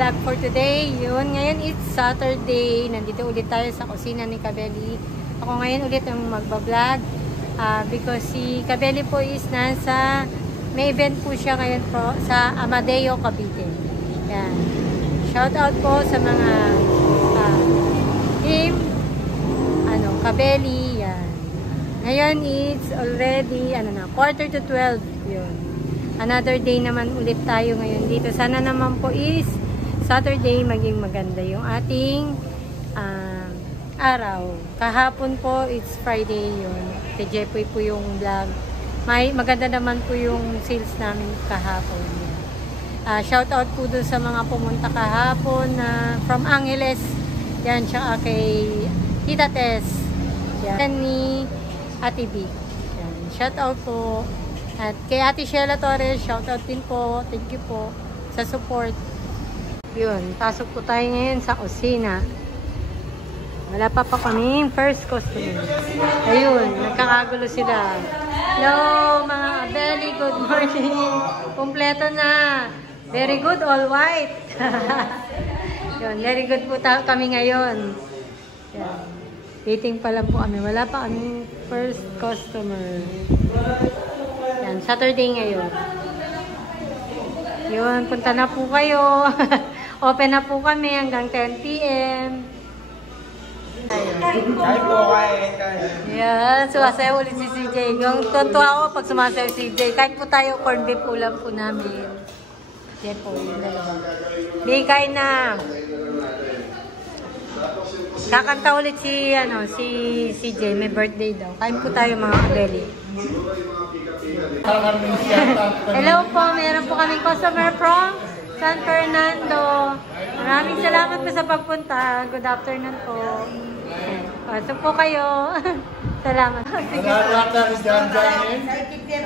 vlog for today. Yun, ngayon it's Saturday. Nandito ulit tayo sa kusina ni Kabeli. Ako ngayon ulit ang magbablog. Because si Kabeli po is nasa, may event po siya ngayon po sa Amadeo, Cavite. Yan. Shout out po sa mga team Kabeli. Yan. Ngayon it's already 11:45. Yun. Another day naman ulit tayo ngayon dito. Sana naman po is Saturday maging maganda yung ating araw. Kahapon po, it's Friday yun. Kay Jeffoy po yung vlog. Maganda naman po yung sales namin kahapon. Shout out po dun sa mga pumunta kahapon from Angeles. Yan, tsaka kay Tita Tess. Yan, ni Ate B. Yan, shout out po. At kay Ate Sheila Torres, shoutout din po. Thank you po sa support. Yun, pasok po tayo ngayon sa kusina. Wala pa kaming first customer. Ayun, nagkakagulo sila. Hello mga Abeli, good morning. Kompleto na. Very good, all white. Yun, very good po kami ngayon. Yan. Waiting pa lang po kami. Wala pa kaming first customer. Yan, Saturday ngayon. Yun, punta na po kayo. Open na po kami hanggang 10 PM. Kain po, kain. Yan, sumasayaw ulit si CJ. Yung tonto ako pag sumasayaw si CJ. Kahit po tayo, corn beef ulam po namin. Yan po, yun dalawa. Kain na. Kakanta ulit si CJ. May birthday daw. Kain po tayo mga Abeli. Hello po, meron po kaming customer from San Fernando. Maraming salamat po sa pagpunta. Good afternoon po. Pasok po kayo. Salamat.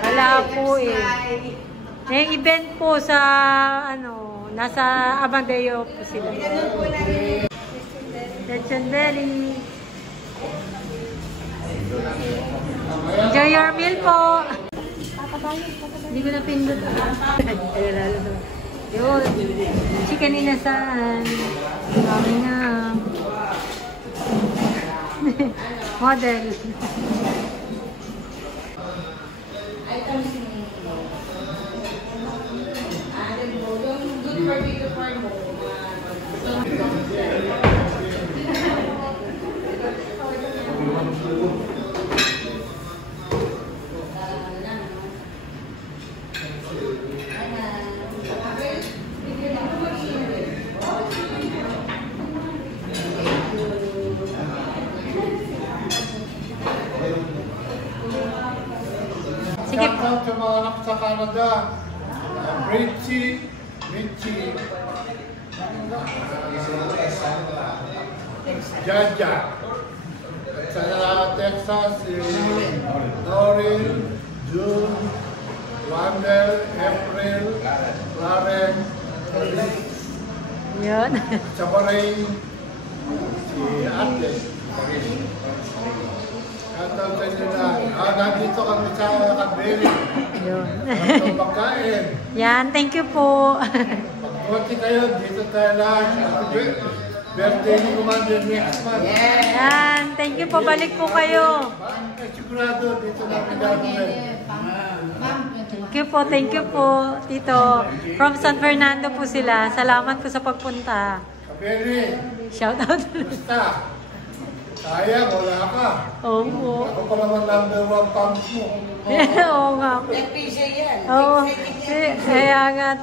Wala po eh. May event po sa nasa Amadeo po sila. Lechon belly. Enjoy your meal po. Hindi ko na pindot. Yun. Chicken inasan. Kami na. Model. Sige po. Sa mga anak sa Canada, Richie, Jaja. Sa Texas, si Noreen, June, Wandel, April, Lauren, Yun. sa Bahrain, si Ate. Nandito kami sa Kabeli. Yun. Pagkain. Yan, thank you po. Pag-working kayo, dito tayo lahat. Birthday ni Commander next month. Yan, thank you po. Balik po kayo. Sigurado, dito namin gagawin. Thank you po, Tito. From San Fernando po sila. Salamat po sa pagpunta. Kabeli. Shout out. Basta. Sayang, wala ka. Oo po. Ako pa naman number 1 pumps mo. Oo nga po. FPJ yan. Oo. Kaya nga.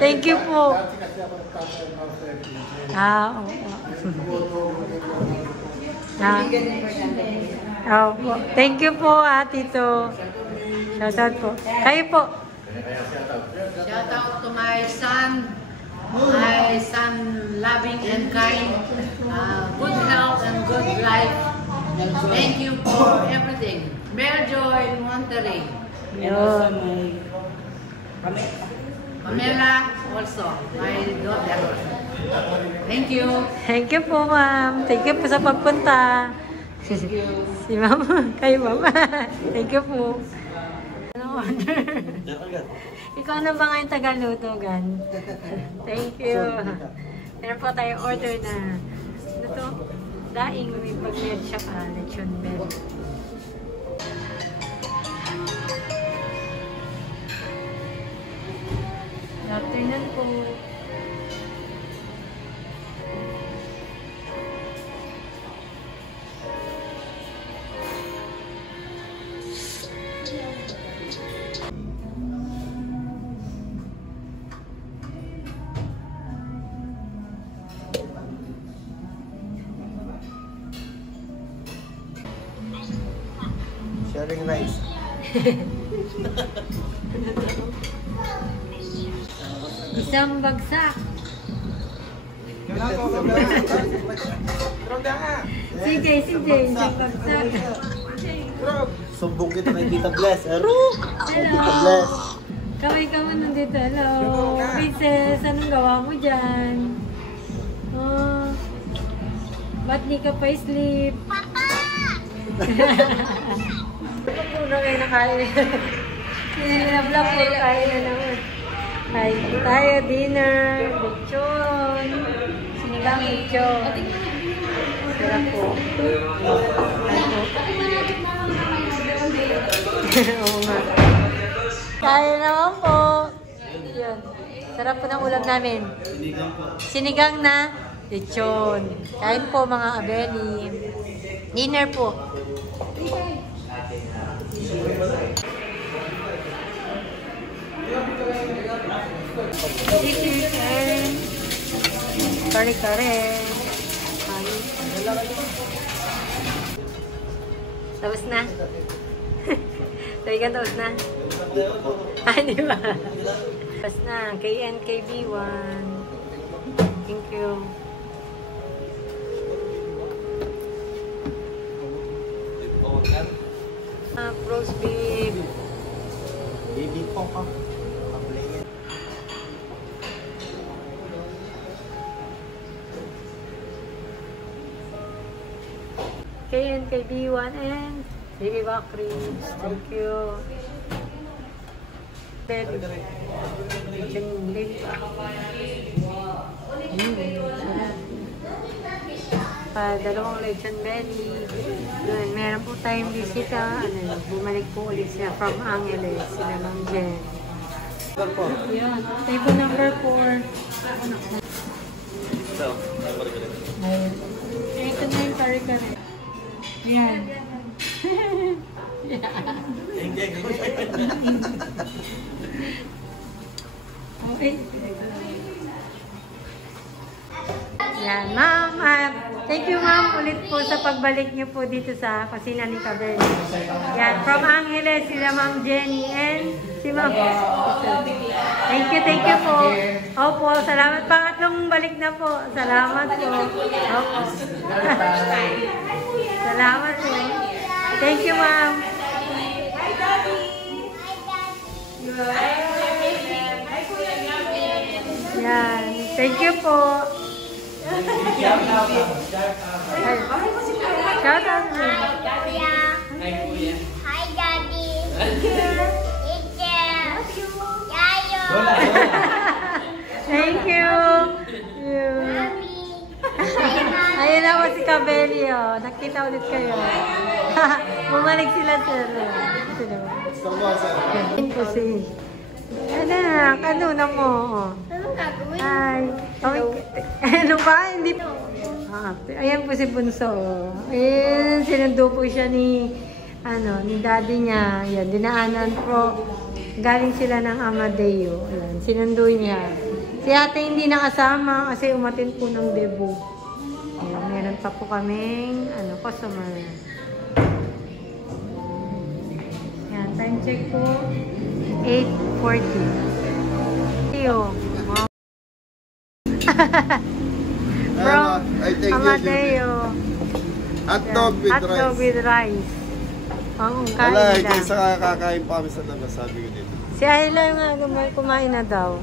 Thank you po. Dati kasi ako nagkakaroon ng FPJ. Oo po. Thank you po, Tito. Shout out po. Kayo po. Shout out to my son loving and kind, good health and good life. Thank you for everything. Mel Joy Monterrey. Yun. Pamela also, my daughter. Thank you. Thank you po, ma'am. Thank you po sa pagpunta. Si ma'am. Kayo, ma'am. Thank you po. Ano order? Ikaw na ba ngayon Tagaluto, Gan? Thank you. Meron po tayo order na ano to? Daing may pag-med siya ka, lechon bell. Good afternoon po. Sharing rice. Isang bagsak. Sige, isang bagsak. Sumbong kita kay Tita Bless. Tita Bless. Kaway ka mo nandito. Hello. Princess, anong gawa mo dyan? Oh. Ba't di ka pa sleep? Papa! Puro kayo nakain. Sinilabla po kain na naman. Kain po tayo, dinner, lechon, sinigang lechon. Sarap po. Kain po. Oo nga. Kain naman po. Yun. Sarap po ng ulam namin. Sinigang na lechon. Kain po mga abeli. Dinner po. Chicken. Kare-kare. Tapos na. Sabi ka tapos na. Di ba? Tapos na. KNKB1. Thank you. Roast beef. Baby po ka. KNKB1 and baby back ribs. Thank you. Lechon baby back. Dalawang lechon belly. Yun, meron po tayong bisita. Bumalik po ulit siya from Angeles. Sila Ma'am Jen. Yan. Table number 4. Ayun. Ito na yung kare-kare. Yan. Okay. Yan, ma'am. Thank you, ma'am, ulit po sa pagbalik niyo po dito sa kusina ni Kabel. Yan, from Angeles, sila Ma'am Jenny and si Ma'am. Thank you po. Opo, salamat. Pangatlong balik na po. Salamat po. Opo. Salamat po. Thank you, ma'am. Yan, thank you po. Shout out mo. Hi, Daddy. Thank you. Ayun na po si Cabelio. Nakita ulit kayo. Bumalik sila, sir. Ayun po si... Anak, ano na mo? Anong gagawin? Ay, ano ba? Hindi. Ayan po si Bunso. Ayan, sinundo po siya ni daddy niya. Ayan, dinaanan po. Galing sila ng Amadeo. Ayan, sinundo niya. Si ate hindi nakasama kasi umatin po ng debut. Ayan, meron pa po kaming customer. Ayan, time check po. 8:40. Iyo. From Amadeo. Hotdog with rice. Hotdog with rice. Ang kain Wala, nila. kaysa kakain pa kami sa labas, sabi ko dito. Si Ayla nga kumain na daw.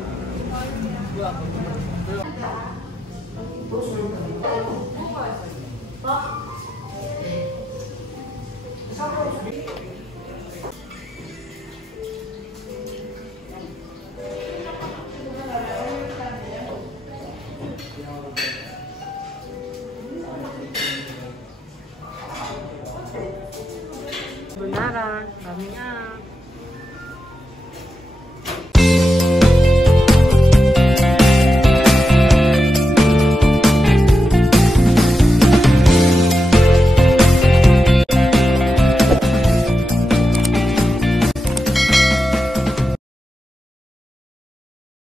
Bunara, coming up.